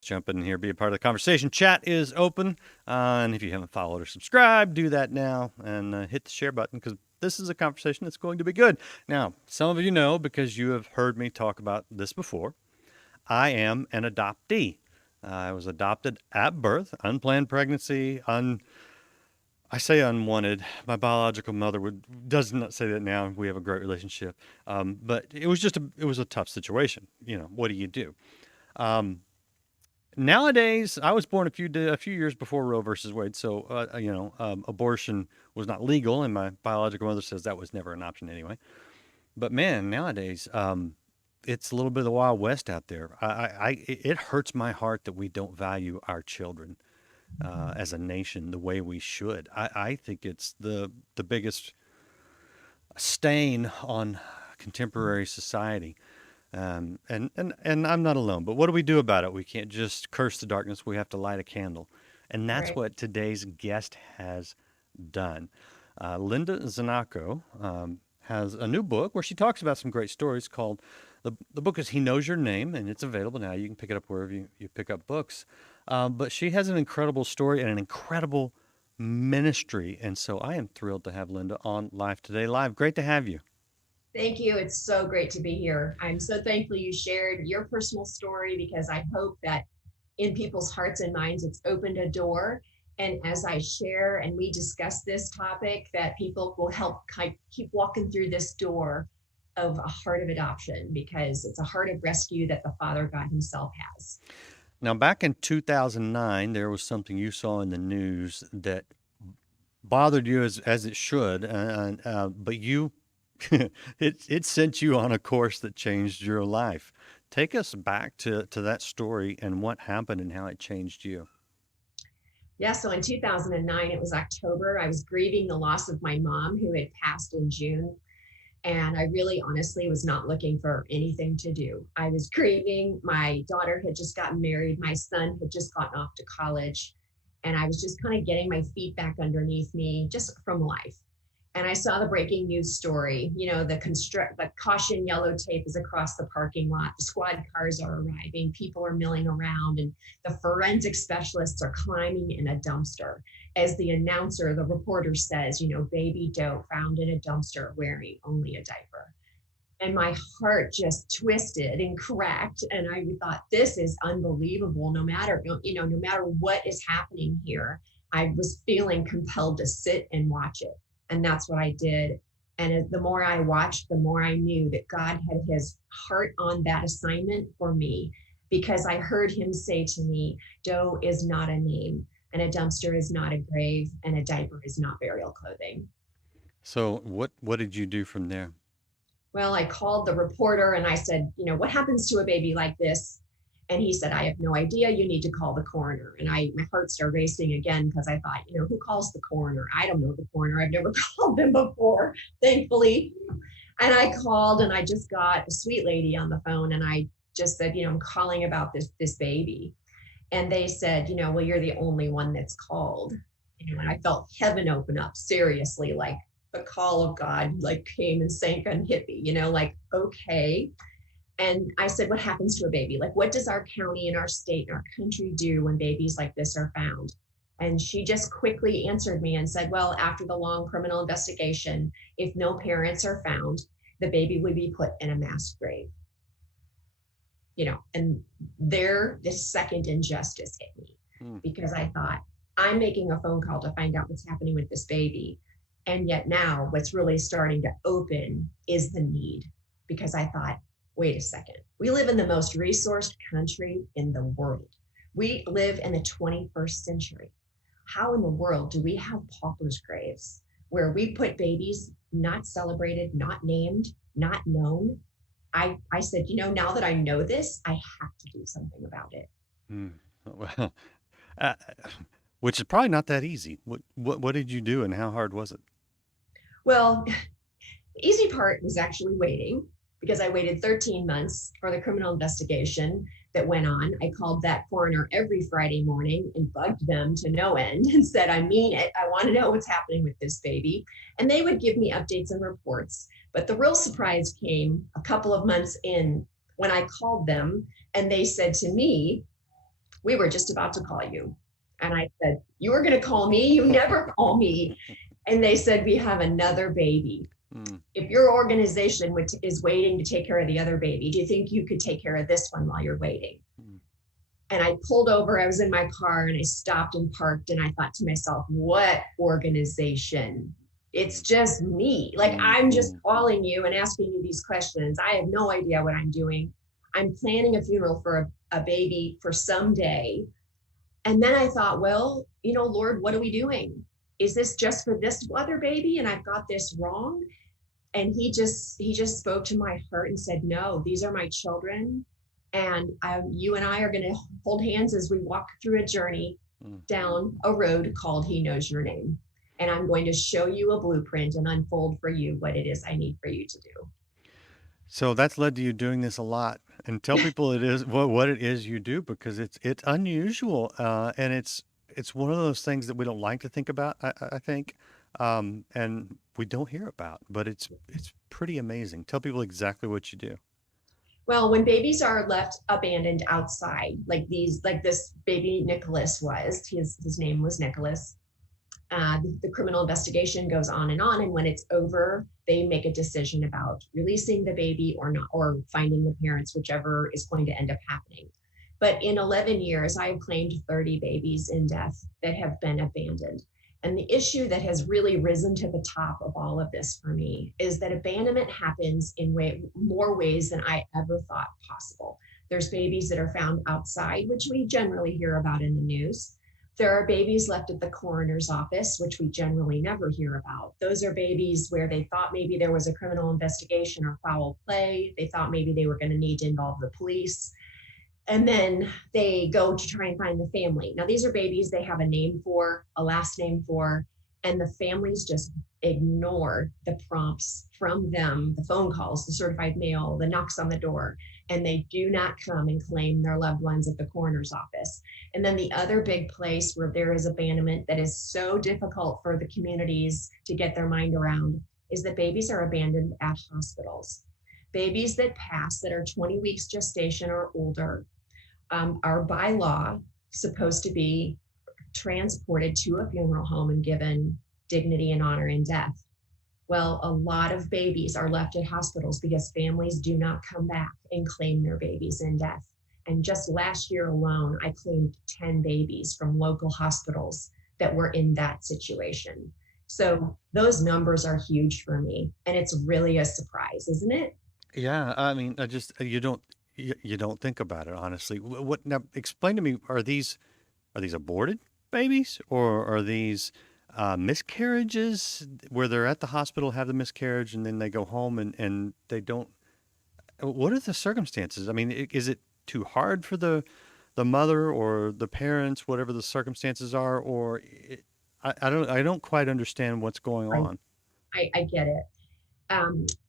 Jump in here, be a part of the conversation. Chat is open. And if you haven't followed or subscribed, do that now and hit the share button because this is a conversation that's going to be good. Now, some of you know because you have heard me talk about this before. I am an adoptee. I was adopted at birth, unplanned pregnancy, I say unwanted. My biological mother does not say that now. We have a great relationship, but it was a tough situation. What do you do? Um, Nowadays, I was born a few years before Roe versus Wade, so abortion was not legal, and my biological mother says that was never an option anyway. But man, nowadays, it's a little bit of the Wild West out there. It hurts my heart that we don't value our children as a nation the way we should. I think it's the biggest stain on contemporary society. And I'm not alone. But what do we do about it? We can't just curse the darkness. We have to light a candle. And that's Right. what today's guest has done. Linda Znachko has a new book where she talks about some great stories called, the book is He Knows Your Name, and it's available now. You can pick it up wherever you pick up books. But she has an incredible story and an incredible ministry. And so I am thrilled to have Linda on Live Today Live. Great to have you. Thank you. It's so great to be here. I'm so thankful you shared your personal story because I hope that in people's hearts and minds, it's opened a door. And as I share and we discuss this topic, that people will help keep walking through this door of a heart of adoption because it's a heart of rescue that the Father God Himself has. Now, back in 2009, there was something you saw in the news that bothered you as it should, but it sent you on a course that changed your life. Take us back to that story and what happened and how it changed you. Yeah, so in 2009, it was October. I was grieving the loss of my mom who had passed in June. And I really honestly was not looking for anything to do. I was grieving. My daughter had just gotten married. My son had just gotten off to college. And I was just kind of getting my feet back underneath me just from life. And I saw the breaking news story. The caution yellow tape is across the parking lot. The squad cars are arriving. People are milling around, and the forensic specialists are climbing in a dumpster. As the announcer, the reporter says, baby doe found in a dumpster wearing only a diaper. And my heart just twisted and cracked. And I thought, this is unbelievable. No matter what is happening here, I was feeling compelled to sit and watch it. And that's what I did. And the more I watched, the more I knew that God had His heart on that assignment for me, because I heard Him say to me, doe is not a name, and a dumpster is not a grave, and a diaper is not burial clothing. So what did you do from there? Well, I called the reporter and I said, what happens to a baby like this? And he said, I have no idea. You need to call the coroner. And my heart started racing again because I thought, who calls the coroner? I don't know the coroner. I've never called them before, thankfully. And I called and I just got a sweet lady on the phone and I just said, I'm calling about this baby. And they said, well, you're the only one that's called. And I felt heaven open up, seriously, like the call of God, like came and sank and hit me, like, okay. And I said, what happens to a baby? Like, what does our county and our state and our country do when babies like this are found? And she just quickly answered me and said, well, after the long criminal investigation, if no parents are found, the baby would be put in a mass grave. And this second injustice hit me Hmm. because I thought, I'm making a phone call to find out what's happening with this baby. And yet now what's really starting to open is the need, because I thought, wait a second, we live in the most resourced country in the world. We live in the 21st century. How in the world do we have paupers' graves where we put babies not celebrated, not named, not known? I said, now that I know this, I have to do something about it. Hmm. Well, uh, which is probably not that easy. What did you do and how hard was it? Well, the easy part was actually waiting, because I waited 13 months for the criminal investigation that went on. I called that coroner every Friday morning and bugged them to no end and said, I mean it. I want to know what's happening with this baby. And they would give me updates and reports. But the real surprise came a couple of months in when I called them and they said to me, We were just about to call you. And I said, you were going to call me? You never call me. And they said, we have another baby. Mm. If your organization is waiting to take care of the other baby, do you think you could take care of this one while you're waiting? Mm. And I pulled over, I was in my car and I stopped and parked and I thought to myself, what organization? It's just me. Like, I'm just calling you and asking you these questions. I have no idea what I'm doing. I'm planning a funeral for a baby for someday. And then I thought, well, Lord, what are we doing? Is this just for this other baby? And I've got this wrong. And he just spoke to my heart and said, no, these are my children. And you and I are going to hold hands as we walk through a journey down a road called He Knows Your Name. And I'm going to show you a blueprint and unfold for you what it is I need for you to do. So that's led to you doing this a lot, and tell people it is what it is you do, because it's unusual, and it's one of those things that we don't like to think about. I think, and we don't hear about, but it's pretty amazing. Tell people exactly what you do. Well, when babies are left abandoned outside, like this baby Nicholas was, his name was Nicholas. The criminal investigation goes on. And when it's over, they make a decision about releasing the baby or not, or finding the parents, whichever is going to end up happening. But in 11 years, I have claimed 30 babies in death that have been abandoned. And the issue that has really risen to the top of all of this for me is that abandonment happens in more ways than I ever thought possible. There's babies that are found outside, which we generally hear about in the news. There are babies left at the coroner's office, which we generally never hear about. Those are babies where they thought maybe there was a criminal investigation or foul play. They thought maybe they were going to need to involve the police. And then they go to try and find the family. Now, these are babies they have a name for, a last name for, and the families just ignore the prompts from them, the phone calls, the certified mail, the knocks on the door, and they do not come and claim their loved ones at the coroner's office. And then the other big place where there is abandonment that is so difficult for the communities to get their mind around is that babies are abandoned at hospitals. Babies that pass that are 20 weeks gestation or older are by law supposed to be transported to a funeral home and given dignity and honor in death. Well, a lot of babies are left at hospitals because families do not come back and claim their babies in death. And just last year alone, I claimed 10 babies from local hospitals that were in that situation. So those numbers are huge for me. And it's really a surprise, isn't it? Yeah, I mean, I just you don't think about it, honestly. What now? Explain to me: are these aborted babies, or are these miscarriages where they're at the hospital, have the miscarriage, and then they go home and they don't? What are the circumstances? I mean, is it too hard for the mother or the parents, whatever the circumstances are, or I don't quite understand what's going on. I get it.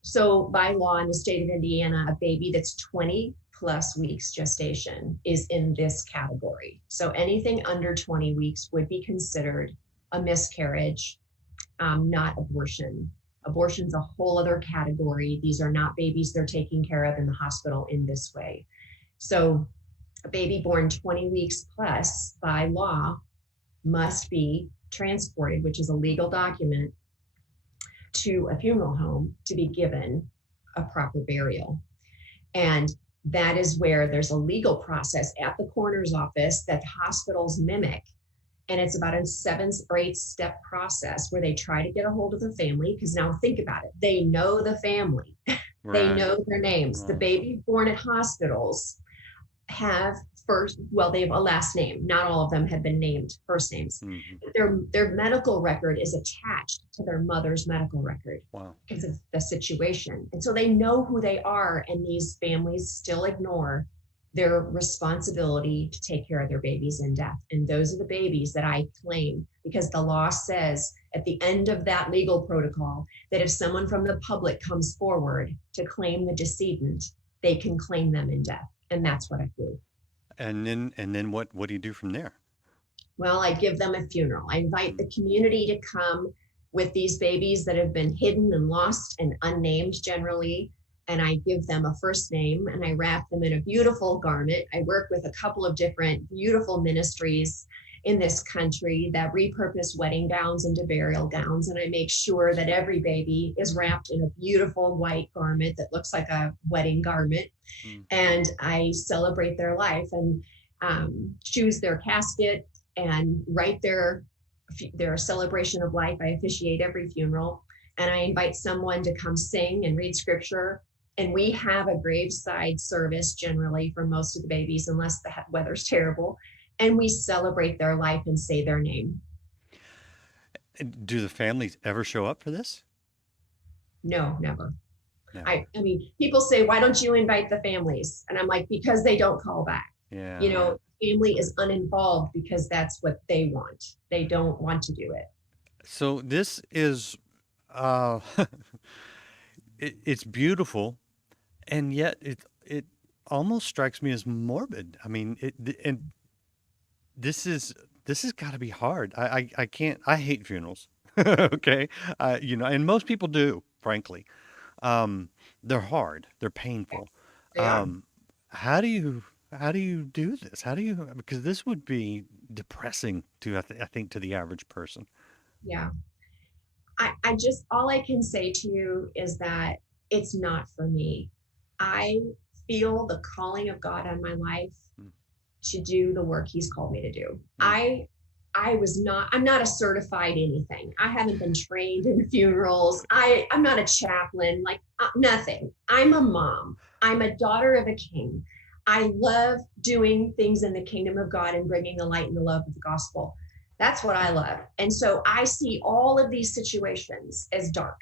So by law in the state of Indiana, a baby that's 20 plus weeks gestation is in this category. So anything under 20 weeks would be considered a miscarriage, not abortion. Abortion's a whole other category. These are not babies they're taking care of in the hospital in this way. So a baby born 20 weeks plus by law must be transported, which is a legal document, to a funeral home to be given a proper burial. And that is where there's a legal process at the coroner's office that hospitals mimic. And it's about a 7 or 8 step process where they try to get a hold of the family, because now think about it. They know the family. Right. They know their names. Right. The babies born at hospitals have they have a last name. Not all of them have been named first names. Mm-hmm. Their medical record is attached to their mother's medical record. Wow. Because of the situation. And so they know who they are, and these families still ignore their responsibility to take care of their babies in death. And those are the babies that I claim, because the law says at the end of that legal protocol that if someone from the public comes forward to claim the decedent, they can claim them in death. And that's what I do. And then what do you do from there? Well, I give them a funeral. I invite the community to come with these babies that have been hidden and lost and unnamed generally. and I give them a first name and I wrap them in a beautiful garment. I work with a couple of different beautiful ministries in this country that repurpose wedding gowns into burial gowns. And I make sure that every baby is wrapped in a beautiful white garment that looks like a wedding garment. Mm. And I celebrate their life and choose their casket and write their celebration of life. I officiate every funeral, and I invite someone to come sing and read scripture. And we have a graveside service generally for most of the babies, unless the weather's terrible. And we celebrate their life and say their name. Do the families ever show up for this? No, never. No. I mean, people say, why don't you invite the families? And I'm like, because they don't call back. Yeah. You know, family is uninvolved because that's what they want. They don't want to do it. So this is, it's beautiful, and yet it almost strikes me as morbid. I mean, and this is got to be hard. I can't. I hate funerals. Okay, you know, and most people do. Frankly, they're hard. They're painful. How do you do this? Because this would be depressing to I think to the average person. Yeah. I just, all I can say to you is that it's not for me. I feel the calling of God on my life to do the work he's called me to do. I'm not a certified anything. I haven't been trained in funerals. I'm not a chaplain, like nothing. I'm a mom. I'm a daughter of a king. I love doing things in the kingdom of God and bringing the light and the love of the gospel. That's what I love. And so I see all of these situations as dark,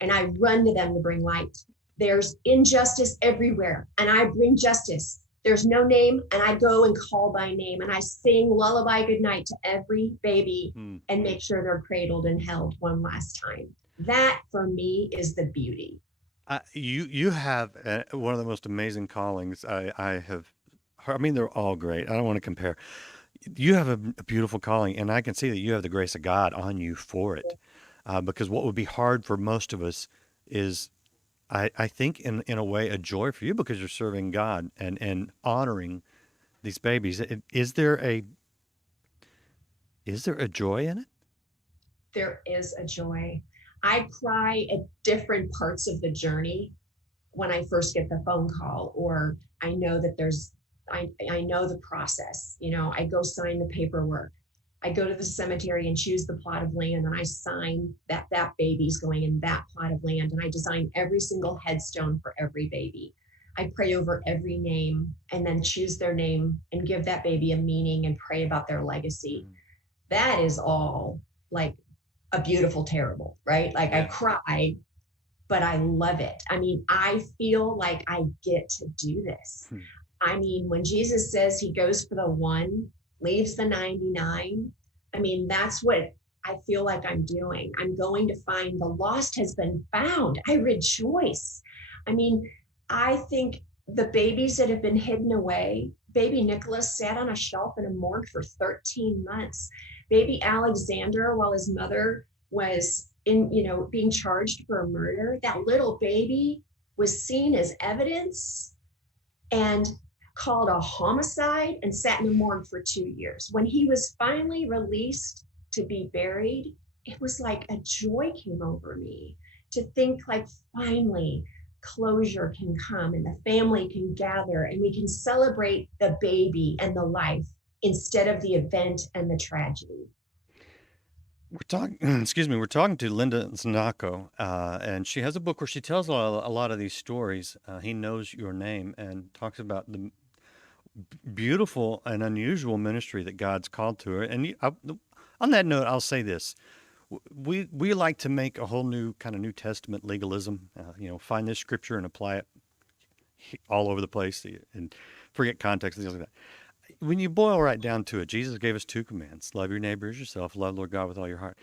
and I run to them to bring light. There's injustice everywhere, and I bring justice. There's no name, and I go and call by name, and I sing lullaby goodnight to every baby and make sure they're cradled and held one last time. That for me is the beauty. You have one of the most amazing callings I have heard. I mean, they're all great. I don't want to compare. You have a beautiful calling, and I can see that you have the grace of God on you for it. Because what would be hard for most of us is, I think, in a way, a joy for you because you're serving God and honoring these babies. Is there a joy in it? There is a joy. I cry at different parts of the journey when I first get the phone call, or I know that I know the process. You know, I go sign the paperwork. I go to the cemetery and choose the plot of land, and I sign that baby's going in that plot of land, and I design every single headstone for every baby. I pray over every name and then choose their name and give that baby a meaning and pray about their legacy. That is all like a beautiful, terrible, right? Like I cried, but I love it. I mean, I feel like I get to do this. I mean, when Jesus says he goes for the one, leaves the 99, I mean, that's what I feel like I'm doing. I'm going to find the lost has been found. I rejoice. I mean, I think the babies that have been hidden away, baby Nicholas sat on a shelf in a morgue for 13 months. Baby Alexander, while his mother was being charged for a murder, that little baby was seen as evidence and called a homicide and sat in the morgue for 2 years. When he was finally released to be buried, it was like a joy came over me to think like finally closure can come and the family can gather and we can celebrate the baby and the life instead of the event and the tragedy. We're talking, we're talking to Linda Znachko, and she has a book where she tells a lot of these stories. He Knows Your Name, and talks about the beautiful and unusual ministry that God's called to her. And on that note, I'll say this. We like to make a whole new kind of New Testament legalism, find this scripture and apply it all over the place and forget context and things like that. When you boil right down to it, Jesus gave us 2 commands: love your neighbor as yourself, love Lord God with all your heart.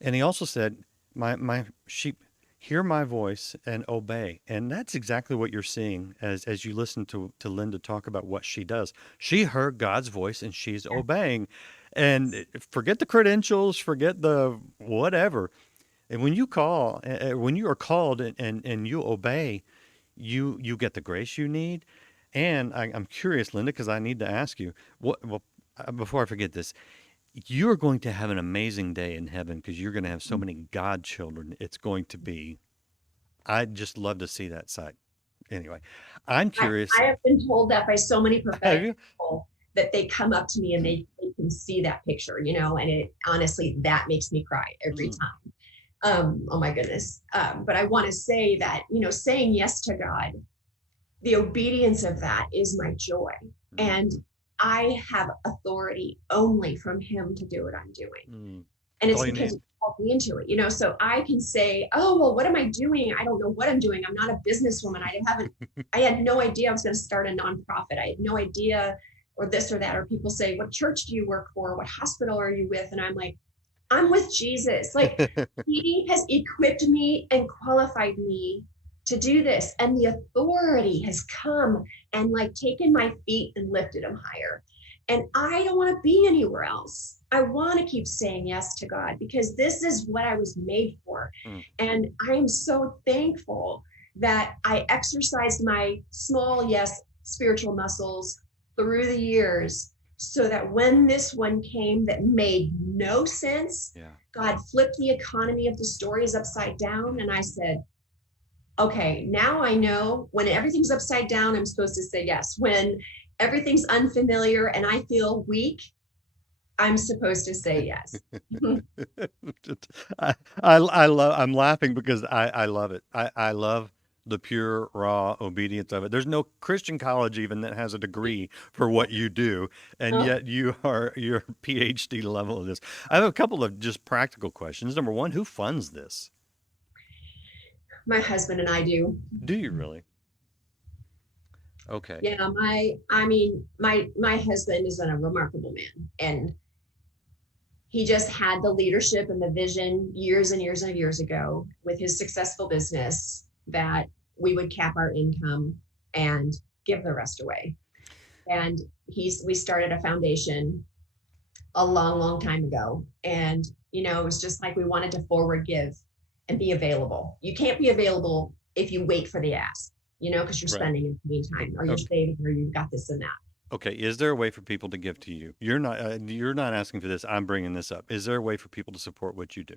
And he also said, my sheep hear my voice and obey. And that's exactly what you're seeing as you listen to Linda talk about what she does. She heard God's voice and she's obeying. And forget the credentials, forget the whatever. And when you are called and you obey, you get the grace you need. And I'm curious, Linda, because I need to ask you, before I forget this, you are going to have an amazing day in heaven because you're going to have so many godchildren. It's going to be, I'd just love to see that sight. Anyway, I'm curious. I have been told that by so many Have prophetic you? people that they come up to me and they can see that picture, and it honestly, that makes me cry every Mm, time. Oh my goodness. But I want to say that, saying yes to God, the obedience of that is my joy. mm, And I have authority only from him to do what I'm doing. mm. And That's it's all you because need. he called me into it, so I can say, oh, well, what am I doing? I don't know what I'm doing. I'm not a businesswoman. I had no idea I was going to start a nonprofit. I had no idea, or this or that. Or people say, what church do you work for? What hospital are you with? And I'm like, I'm with Jesus. Like, he has equipped me and qualified me to do this. And the authority has come and like taken my feet and lifted them higher. And I don't want to be anywhere else. I want to keep saying yes to God because this is what I was made for. Mm, And I am so thankful that I exercised my small, yes, spiritual muscles through the years so that when this one came that made no sense, yeah. God flipped the economy of the stories upside down. And I said, okay, now I know when everything's upside down, I'm supposed to say yes. When everything's unfamiliar and I feel weak, I'm supposed to say yes. I love, I'm laughing because I love it. I love the pure, raw obedience of it. There's no Christian college even that has a degree for what you do, and Oh, yet you're PhD level of this. I have a couple of just practical questions. Number one, who funds this? my husband and I do. Do you really? Okay. Yeah, my husband is a remarkable man, and he just had the leadership and the vision years and years and years ago with his successful business that we would cap our income and give the rest away. And we started a foundation a long, long time ago. And, it was just like we wanted to forward give and be available. You can't be available if you wait for the ask, because you're Right. spending in the meantime or you're Okay. saving or you've got this and that. Okay. Is there a way for people to give to you? You're not asking for this. I'm bringing this up. Is there a way for people to support what you do?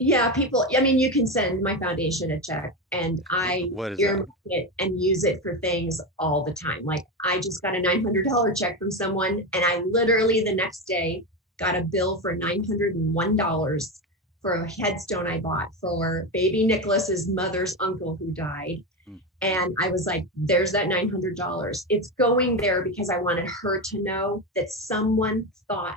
Yeah, people, I mean, you can send my foundation a check and I What is that? earmark it and use it for things all the time. Like I just got a $900 check from someone and I literally the next day got a bill for $901 for a headstone I bought for baby Nicholas's mother's uncle who died. Mm, And I was like, there's that $900. It's going there because I wanted her to know that someone thought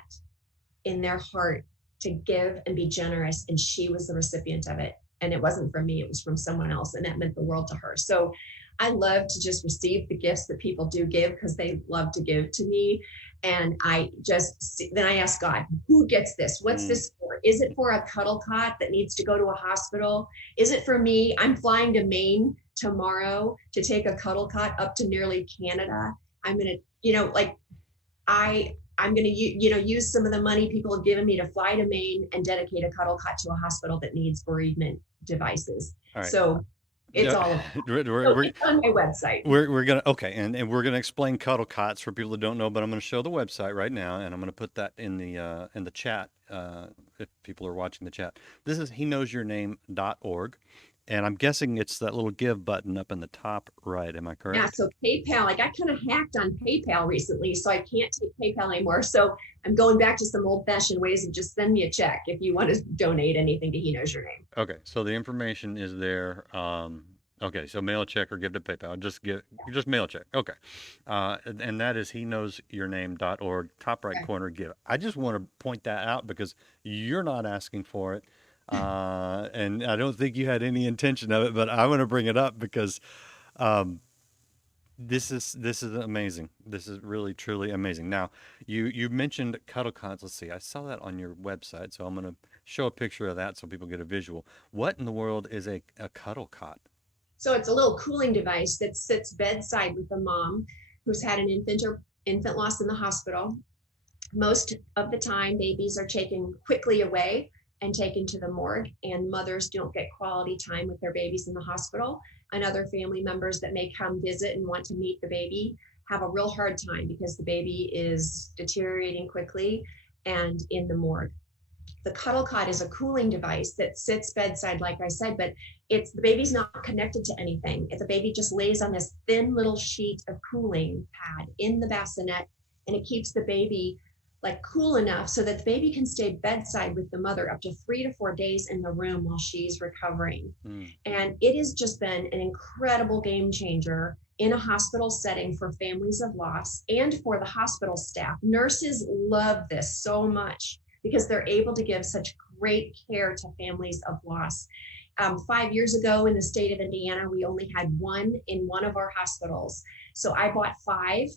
in their heart to give and be generous. And she was the recipient of it. And it wasn't from me, it was from someone else. And that meant the world to her. So I love to just receive the gifts that people do give because they love to give to me. And then I ask God, who gets this? What's mm. this for? Is it for a cuddle cot that needs to go to a hospital? Is it for me? I'm flying to Maine tomorrow to take a cuddle cot up to nearly Canada. I'm going to, I'm going to, use some of the money people have given me to fly to Maine and dedicate a cuddle cot to a hospital that needs bereavement devices. All right. So it's Yeah, all of we're, so we're, it's on my website. we're gonna okay, and we're gonna explain cuddle cots for people that don't know, but I'm gonna show the website right now, and I'm gonna put that in the chat if people are watching the chat. This is heknowsyourname.org, and I'm guessing it's that little give button up in the top right. Am I Yeah, correct? so PayPal, I got kind of hacked on PayPal recently, so I can't take PayPal anymore. So I'm going back to some old-fashioned ways of just send me a check if you want to donate anything to He Knows Your Name. Okay, so the information is there. Okay, so mail a check or give to PayPal. Just mail a check. Okay, and that is heknowsyourname.org. Top right Okay. corner, give. I just want to point that out because you're not asking for it, and I don't think you had any intention of it. But I want to bring it up because um, this is amazing. This is really truly amazing. Now, you mentioned cuddle cots. Let's see. I saw that on your website, so I'm gonna show a picture of that so people get a visual. What in the world is a cuddle cot? So it's a little cooling device that sits bedside with a mom who's had an infant loss in the hospital. Most of the time, babies are taken quickly away and taken to the morgue, and mothers don't get quality time with their babies in the hospital. and other family members that may come visit and want to meet the baby have a real hard time because the baby is deteriorating quickly and in the morgue. The Cuddle cot is a cooling device that sits bedside, like I said, but the baby's not connected to anything. If the baby just lays on this thin little sheet of cooling pad in the bassinet, and it keeps the baby like cool enough so that the baby can stay bedside with the mother up to 3 to 4 days in the room while she's recovering. And it has just been an incredible game changer in a hospital setting for families of loss and for the hospital staff. Nurses love this so much because they're able to give such great care to families of loss. 5 years ago in the state of Indiana, we only had one in one of our hospitals. So I bought 5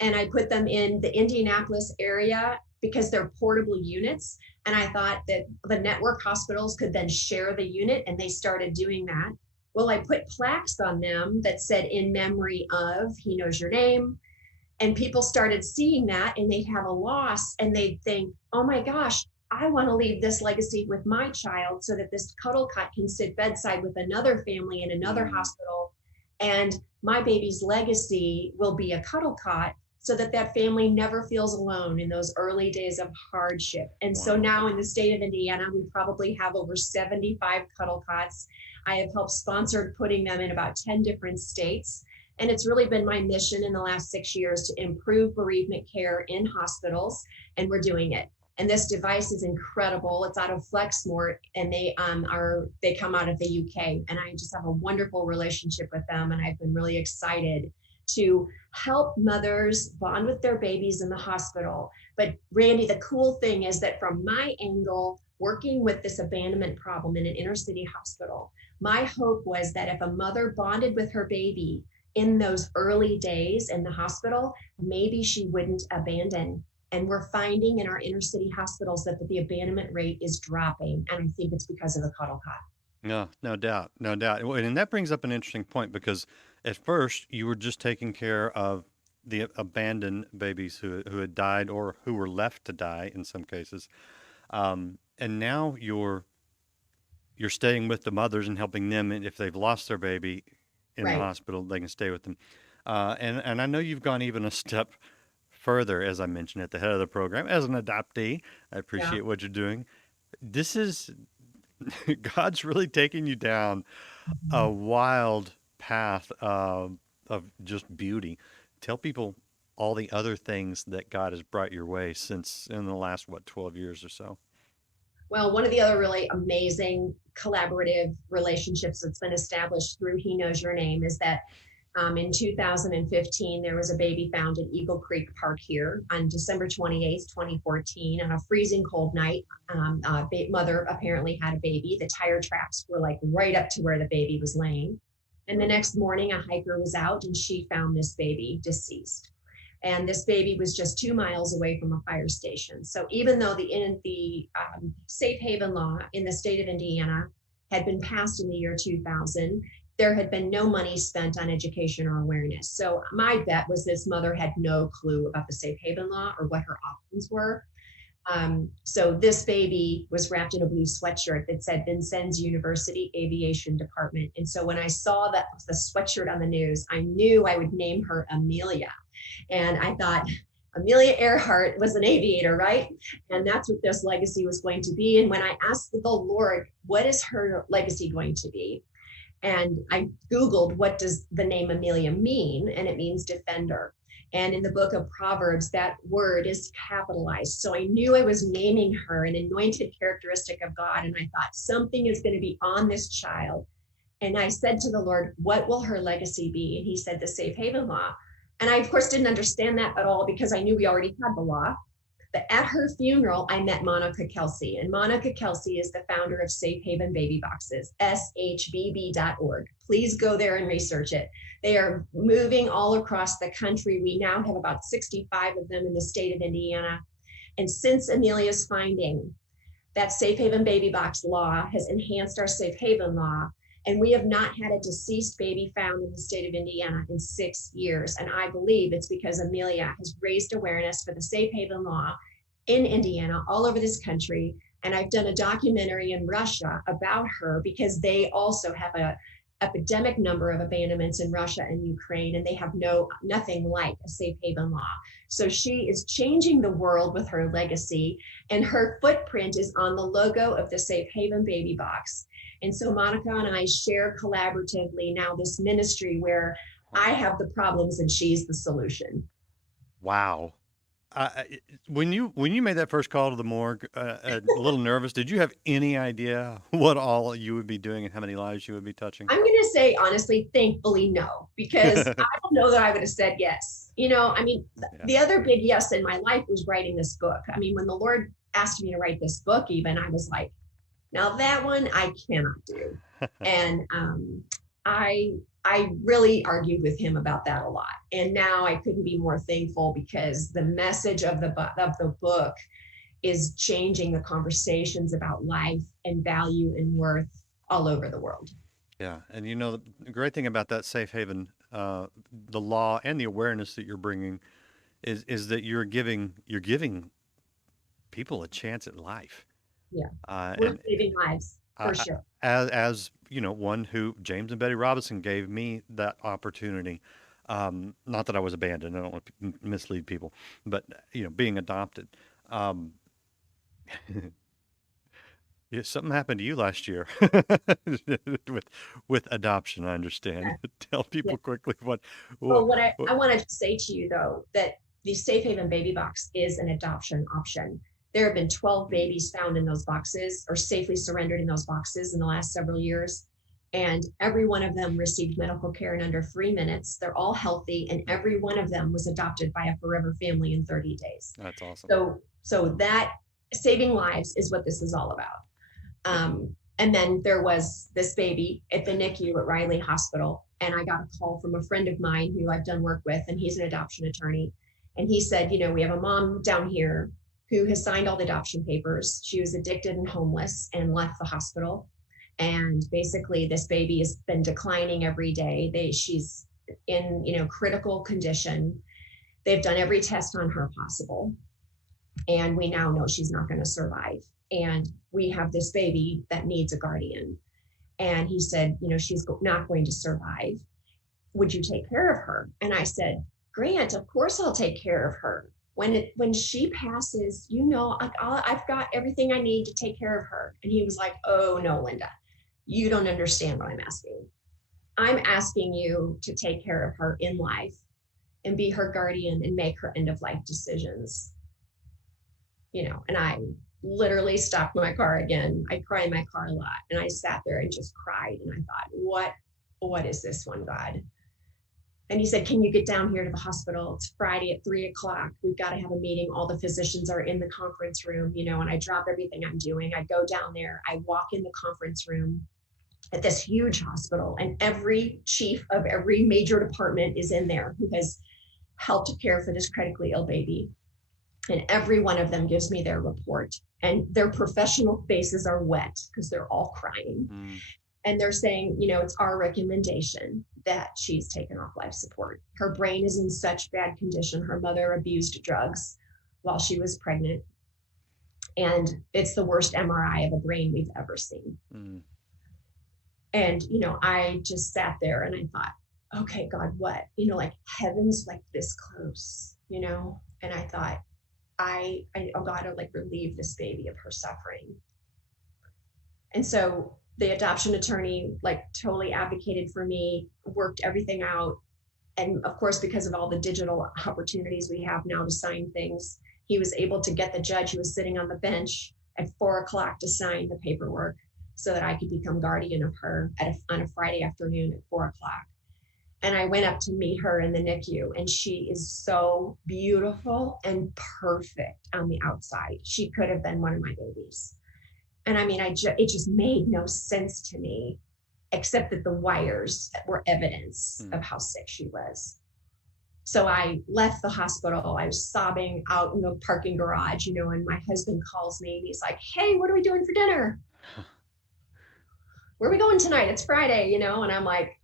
and I put them in the Indianapolis area because they're portable units. And I thought that the network hospitals could then share the unit, and they started doing that. Well, I put plaques on them that said, "In memory of, he knows your name." And people started seeing that, and they'd have a loss and they'd think, "Oh my gosh, I want to leave this legacy with my child so that this Cuddle cot can sit bedside with another family in another hospital. And my baby's legacy will be a Cuddle cot so that that family never feels alone in those early days of hardship." And so now in the state of Indiana, we probably have over 75 Cuddle cots. I have helped sponsor putting them in about 10 different states. And it's really been my mission in the last 6 years to improve bereavement care in hospitals, and we're doing it. And this device is incredible. It's out of Flexmort, and they come out of the UK. And I just have a wonderful relationship with them, and I've been really excited to help mothers bond with their babies in the hospital. But Randy, the cool thing is that from my angle, working with this abandonment problem in an inner city hospital, my hope was that if a mother bonded with her baby in those early days in the hospital, maybe she wouldn't abandon. And we're finding in our inner city hospitals that the abandonment rate is dropping. And I think it's because of the Cuddle cot. No, no doubt, no doubt. And that brings up an interesting point, because at first you were just taking care of the abandoned babies who had died or who were left to die in some cases, and now you're staying with the mothers and helping them, and if they've lost their baby in the hospital, they can stay with them. And I know you've gone even a step further, as I mentioned at the head of the program, as an adoptee. I appreciate what you're doing. This is God's really taking you down a wild path of just beauty. Tell people all the other things that God has brought your way since in the last, 12 years or so. Well, one of the other really amazing collaborative relationships that's been established through He Knows Your Name is that in 2015, there was a baby found at Eagle Creek Park here on December 28th, 2014, on a freezing cold night. Mother apparently had a baby. The tire tracks were like right up to where the baby was laying. And the next morning, a hiker was out and she found this baby deceased. And this baby was just 2 miles away from a fire station. So even though the safe haven law in the state of Indiana had been passed in the year 2000, there had been no money spent on education or awareness. So my bet was this mother had no clue about the safe haven law or what her options were. So this baby was wrapped in a blue sweatshirt that said Vincennes University Aviation Department. And so when I saw that the sweatshirt on the news, I knew I would name her Amelia. And I thought, Amelia Earhart was an aviator, right? And that's what this legacy was going to be. And when I asked the Lord, what is her legacy going to be? And I Googled, what does the name Amelia mean? And it means defender. And in the book of Proverbs, that word is capitalized. So I knew I was naming her an anointed characteristic of God. And I thought something is going to be on this child. And I said to the Lord, what will her legacy be? And he said, the safe haven law. And I, of course, didn't understand that at all because I knew we already had the law. But at her funeral, I met Monica Kelsey. And Monica Kelsey is the founder of Safe Haven Baby Boxes, shbb.org. Please go there and research it. They are moving all across the country. We now have about 65 of them in the state of Indiana. And since Amelia's finding, that Safe Haven Baby Box law has enhanced our Safe Haven law. And we have not had a deceased baby found in the state of Indiana in 6 years. And I believe it's because Amelia has raised awareness for the Safe Haven law in Indiana, all over this country. And I've done a documentary in Russia about her because they also have a epidemic number of abandonments in Russia and Ukraine, and they have nothing like a safe haven law. So she is changing the world with her legacy, and her footprint is on the logo of the Safe Haven baby box. And so Monica and I share collaboratively now this ministry where I have the problems and she's the solution. Wow. When you made that first call to the morgue, a little nervous, did you have any idea what all you would be doing and how many lives you would be touching? I'm going to say, honestly, thankfully, no, because I don't know that I would have said yes. I mean, Yeah. the other big yes in my life was writing this book. I mean, when the Lord asked me to write this book, even, I was like, now that one I cannot do. And I really argued with him about that a lot. And now I couldn't be more thankful because the message of the book is changing the conversations about life and value and worth all over the world. Yeah, and the great thing about that safe haven, the law and the awareness that you're bringing is that you're giving people a chance at life. Yeah, we're And saving lives for sure. as one who James and Betty Robinson gave me that opportunity. Not that I was abandoned. I don't want to mislead people, but being adopted. Um, Yeah, something happened to you last year with adoption, I understand. Yeah, Tell yeah. people quickly Well, what, what I, what I wanted to say to you though, that the Safe Haven baby box is an adoption option. There have been 12 babies found in those boxes or safely surrendered in those boxes in the last several years. And every one of them received medical care in under 3 minutes. They're all healthy, and every one of them was adopted by a forever family in 30 days. That's awesome. So that saving lives is what this is all about. And then there was this baby at the NICU at Riley Hospital. And I got a call from a friend of mine who I've done work with, and he's an adoption attorney. And he said, we have a mom down here who has signed all the adoption papers. She was addicted and homeless and left the hospital. And basically this baby has been declining every day. She's in, critical condition. They've done every test on her possible. And we now know she's not going to survive. And we have this baby that needs a guardian. And he said, she's not going to survive. Would you take care of her? And I said, Grant, of course I'll take care of her. When she passes, I've got everything I need to take care of her. And he was like, oh no, Linda, you don't understand what I'm asking. I'm asking you to take care of her in life and be her guardian and make her end of life decisions. And I literally stopped my car again. I cry in my car a lot. And I sat there and just cried. And I thought, what is this one, God? And he said, can you get down here to the hospital? It's Friday at 3:00. We've got to have a meeting. All the physicians are in the conference room, and I drop everything I'm doing. I go down there. I walk in the conference room at this huge hospital, and every chief of every major department is in there who has helped to care for this critically ill baby. And every one of them gives me their report, and their professional faces are wet because they're all crying. And they're saying, it's our recommendation that she's taken off life support. Her brain is in such bad condition. Her mother abused drugs while she was pregnant. And it's the worst MRI of a brain we've ever seen. And, I just sat there and I thought, okay, God, what? Like heaven's like this close, And I thought, I gotta relieve this baby of her suffering. And so the adoption attorney totally advocated for me, worked everything out. And of course, because of all the digital opportunities we have now to sign things, he was able to get the judge who was sitting on the bench at 4:00 to sign the paperwork so that I could become guardian of her on a Friday afternoon at 4:00. And I went up to meet her in the NICU, and she is so beautiful and perfect on the outside. She could have been one of my babies. And I mean, it just made no sense to me, except that the wires were evidence of how sick she was. So I left the hospital. I was sobbing out in the parking garage, and my husband calls me and he's like, hey, what are we doing for dinner? Where are we going tonight? It's Friday, and I'm like,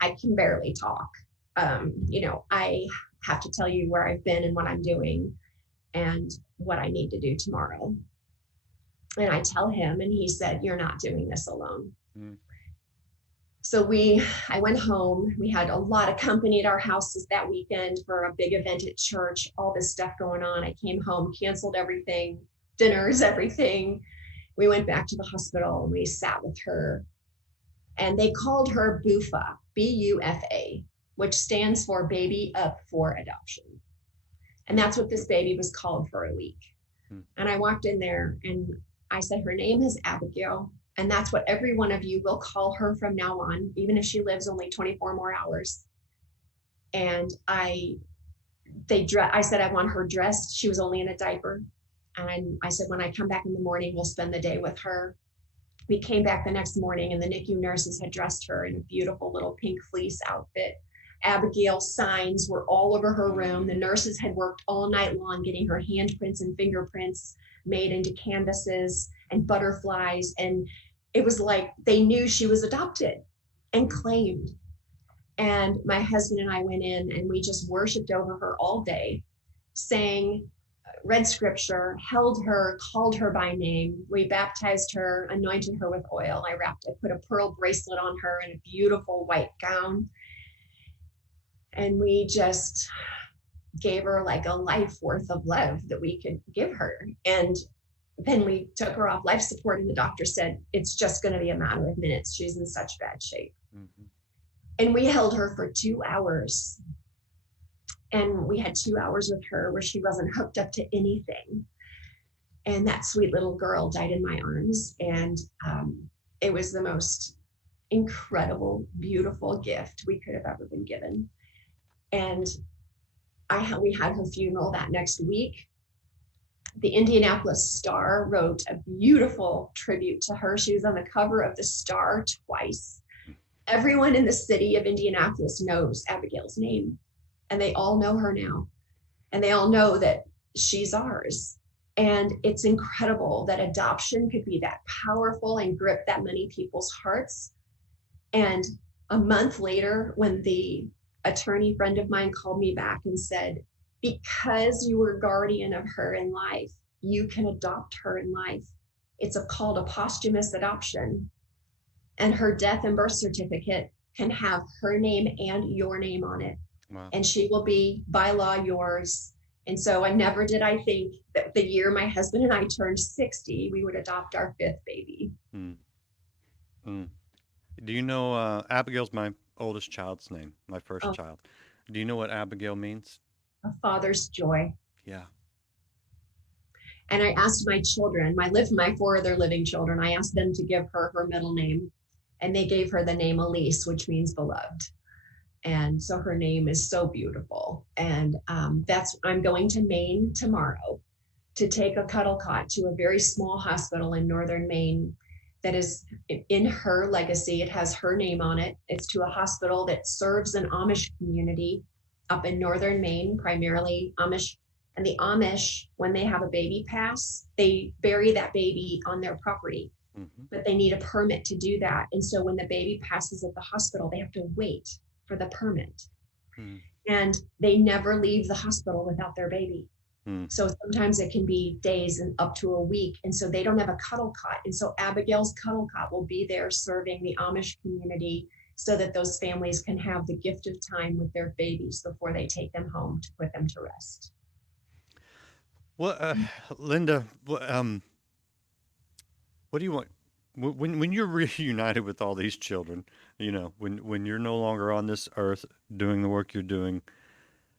I can barely talk. I have to tell you where I've been and what I'm doing and what I need to do tomorrow. And I tell him, and he said, you're not doing this alone. So I went home. We had a lot of company at our houses that weekend for a big event at church, all this stuff going on. I came home, canceled everything, dinners, everything. We went back to the hospital and we sat with her, and they called her BUFA, BUFA, which stands for Baby Up for Adoption. And that's what this baby was called for a week. And I walked in there and I said, her name is Abigail. And that's what every one of you will call her from now on, even if she lives only 24 more hours. And I said, I want her dressed. She was only in a diaper. And I said, when I come back in the morning, we'll spend the day with her. We came back the next morning and the NICU nurses had dressed her in a beautiful little pink fleece outfit. Abigail's signs were all over her room. The nurses had worked all night long getting her handprints and fingerprints made into canvases and butterflies. And it was like they knew she was adopted and claimed. And my husband and I went in and we just worshiped over her all day, sang, read scripture, held her, called her by name. We baptized her, anointed her with oil. I put a pearl bracelet on her and a beautiful white gown. And we just gave her like a life worth of love that we could give her. And then we took her off life support and the doctor said, it's just going to be a matter of minutes. She's in such bad shape. Mm-hmm. And we held her for 2 hours. And we had 2 hours with her where she wasn't hooked up to anything. And that sweet little girl died in my arms. And it was the most incredible, beautiful gift we could have ever been given. And we had her funeral that next week. The Indianapolis Star wrote a beautiful tribute to her. She was on the cover of the Star twice. Everyone in the city of Indianapolis knows Abigail's name, and they all know her now. And they all know that she's ours. And it's incredible that adoption could be that powerful and grip that many people's hearts. And a month later, when the attorney friend of mine called me back and said, because you were guardian of her in life, you can adopt her in life. It's called a posthumous adoption. And her death and birth certificate can have her name and your name on it. Wow. And she will be by law yours. And so I think that the year my husband and I turned 60, we would adopt our 5th baby. Do you know, Abigail's my oldest child's name, my first child. Do you know what Abigail means? A father's joy. Yeah. And I asked my children, my 4 other living children, I asked them to give her her middle name. And they gave her the name Elise, which means beloved. And so her name is so beautiful. And I'm going to Maine tomorrow to take a Cuddle cot to a very small hospital in northern Maine that is in her legacy. It has her name on it. It's to a hospital that serves an Amish community up in northern Maine, primarily Amish. And the Amish, when they have a baby pass, they bury that baby on their property. Mm-hmm. But they need a permit to do that. And so when the baby passes at the hospital, they have to wait for the permit. Mm. And they never leave the hospital without their baby. Mm. So sometimes it can be days and up to a week. And so they don't have a Cuddle cot. And so Abigail's Cuddle cot will be there serving the Amish community so that those families can have the gift of time with their babies before they take them home to put them to rest. Well, Linda, what do you want when you're reunited with all these children? You know, when you're no longer on this earth doing the work you're doing.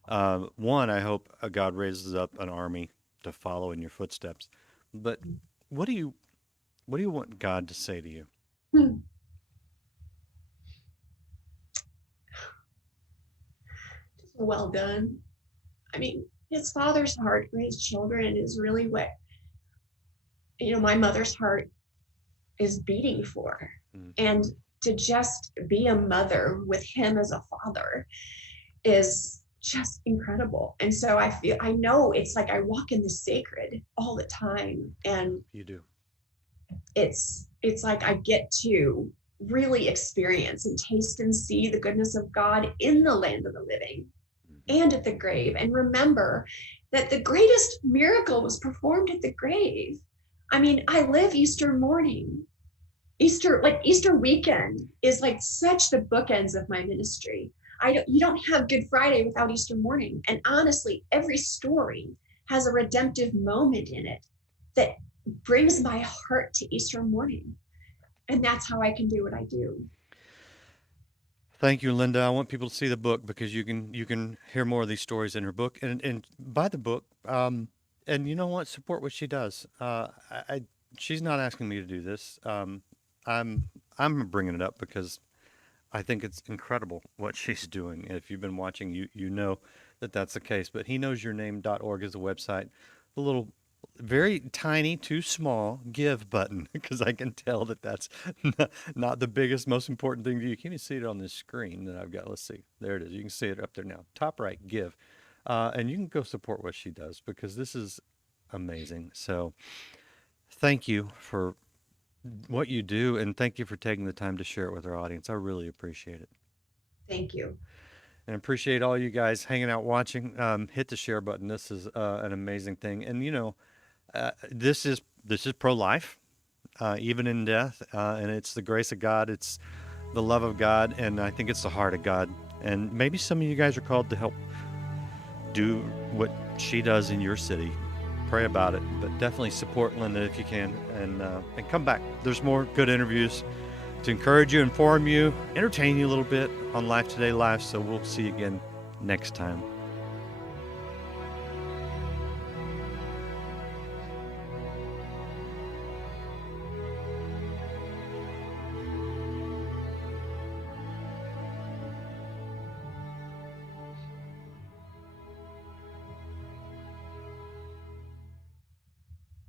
One, I hope God raises up an army to follow in your footsteps. But what do you want God to say to you? Well done. I mean, his father's heart for his children is really what, my mother's heart is beating for. And to just be a mother with him as a father is just incredible. And so I know it's like I walk in the sacred all the time. And you do. It's like I get to really experience and taste and see the goodness of God in the land of the living and at the grave. And remember that the greatest miracle was performed at the grave. I mean, I live Easter morning. Easter weekend is like such the bookends of my ministry. You don't have Good Friday without Easter morning. And honestly, every story has a redemptive moment in it that brings my heart to Easter morning. And that's how I can do what I do. Thank you, Linda. I want people to see the book because you can hear more of these stories in her book and buy the book. And you know what? Support what she does. She's not asking me to do this. I'm bringing it up because I think it's incredible what she's doing. If you've been watching, you know that that's the case. But HeKnowsYourName.org is the website. The little, very tiny, too small give button because I can tell that that's not the biggest, most important thing to you. Can you see it on this screen that I've got? Let's see. There it is. You can see it up there now. Top right, give. And you can go support what she does because this is amazing. So thank you for what you do, and thank you for taking the time to share it with our audience. I really appreciate it. Thank you. And appreciate all you guys hanging out watching. Hit the share button. This is an amazing thing. And you know, this is pro-life, even in death, and it's the grace of God. It's the love of God, and I think it's the heart of God. And maybe some of you guys are called to help do what she does in your city. Pray about it, but definitely support Linda if you can, and come back. There's more good interviews to encourage you, inform you, entertain you a little bit on Life Today Live. So we'll see you again next time.